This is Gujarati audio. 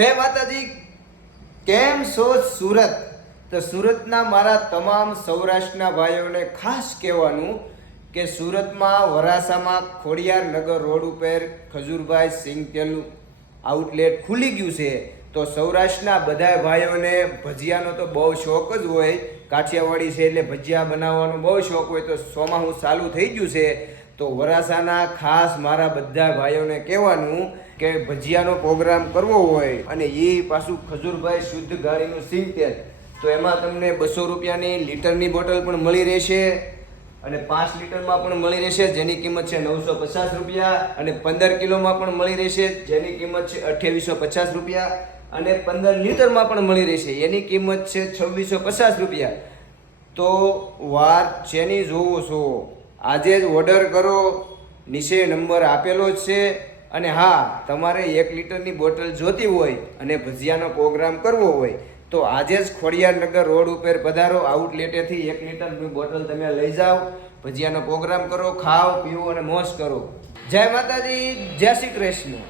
જય માતાજી. કેમ છો સુરત? તો સુરતના મારા તમામ સૌરાષ્ટ્રના ભાઈઓને ખાસ કહેવાનું કે સુરતમાં વરાસામાં ખોડિયાર નગર રોડ ઉપર ખજૂરભાઈ સિંગ તેલનું આઉટલેટ ખુલી ગયું છે. તો સૌરાષ્ટ્રના બધા ભાઈઓને ભજીયાનો તો બહુ શોખ જ હોય. કાઠિયાવાડી છે એટલે ભજીયા બનાવવાનો બહુ શોખ હોય. તો સોમાહું ચાલુ થઈ ગયું છે. તો વરાસાના ખાસ મારા બધા ભાઈઓને કહેવાનું કે ભજીયાનો પ્રોગ્રામ કરવો હોય અને એ પાછું ખજૂરભાઈ શુદ્ધ ગાડીનું સિંગ તેલ, તો એમાં તમને 200 રૂપિયાની લીટરની બોટલ પણ મળી રહેશે અને 5 લીટરમાં પણ મળી રહેશે, જેની કિંમત છે 950 રૂપિયા, અને 15 કિલોમાં પણ મળી રહેશે, જેની કિંમત છે 2850 રૂપિયા, અને 15 લીટરમાં પણ મળી રહેશે, એની કિંમત છે 2650 રૂપિયા. તો વાર શેની જોવો છો? આજે જ ઓર્ડર કરો, નીચે નંબર આપેલો જ છે. અને હા, તમારે 1 લીટરની બોટલ જોતી હોય અને ભજીયાનો પ્રોગ્રામ કરવો હોય તો આજે જ ખોડિયારનગર રોડ ઉપર પધારો. આઉટલેટેથી 1 લીટરની બોટલ તમે લઈ જાઓ, ભજીયાનો પ્રોગ્રામ કરો, ખાઓ પીવો અને મોજ કરો. જય માતાજી, જય શ્રી કૃષ્ણ.